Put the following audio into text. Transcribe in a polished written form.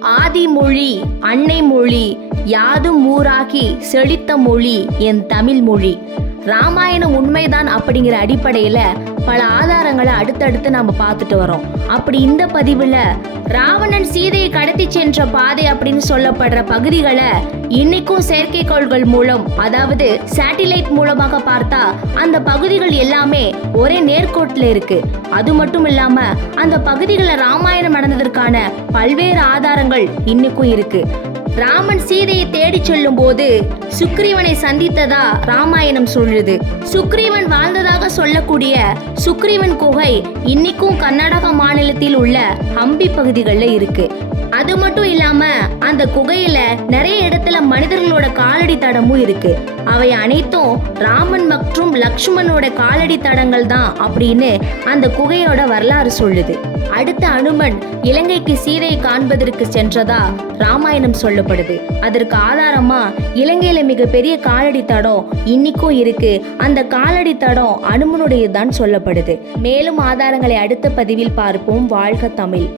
ஆதி மொழி அன்னை மொழி யாதும் ஊராகி செழித்த மொழி என் தமிழ் மொழி. ராமாயணம் உண்மைதான் அப்படிங்கிற அடிப்படையில பல ஆதாரங்களை அடுத்தடுத்து நாம பார்த்துட்டு வரோம். அப்படி இந்த பதிவுல ராவணன் சீதையை கடத்தி சென்ற பாதை அப்படின்னு சொல்லப்படுற பகுதிகளை இன்னைக்கும் செயற்கைக்கோள்கள் மூலம், அதாவது சேட்டிலைட் மூலமாக பார்த்தா அந்த பகுதிகள் எல்லாமே ஒரே நேர்கோட்டில் இருக்கு. அது மட்டும் இல்லாம அந்த பகுதிகளில் ராமாயணம் நடந்ததற்கான பல்வேறு ஆதாரங்கள் இன்னைக்கும் இருக்கு. ராமன் சீதையை தேடி செல்லும் போது சுக்ரீவனை சந்தித்ததா ராமாயணம் சொல்லுது. சுக்ரீவன் வாழ்ந்ததாக சொல்லக்கூடிய சுக்ரீவன் குகை இன்னைக்கும் கர்நாடக மாநிலத்தில் உள்ள ஹம்பி பகுதிகளில் இருக்கு. அது மட்டும் இல்லாம அந்த குகையில நிறைய இடத்துல மனிதர்களோட காலடி தடமும் இருக்கு. அவை அனைத்தும் ராமன் மற்றும் லக்ஷ்மணோட காலடி தடங்கள் தான் அப்படின்னு அந்த குகையோட வரலாறு சொல்லுது. அடுத்த அனுமன் இலங்கைக்கு சீதையை காண்பதற்கு சென்றதா ராமாயணம் சொல்லப்படுது. அதற்கு ஆதாரமா இலங்கையில மிகப்பெரிய காலடி தடம் இன்னைக்கும் இருக்கு. அந்த காலடி தடம் அனுமனுடையதான் சொல்லப்படுது. மேலும் ஆதாரங்களை அடுத்த பதிவில் பார்ப்போம். வாழ்க தமிழ்.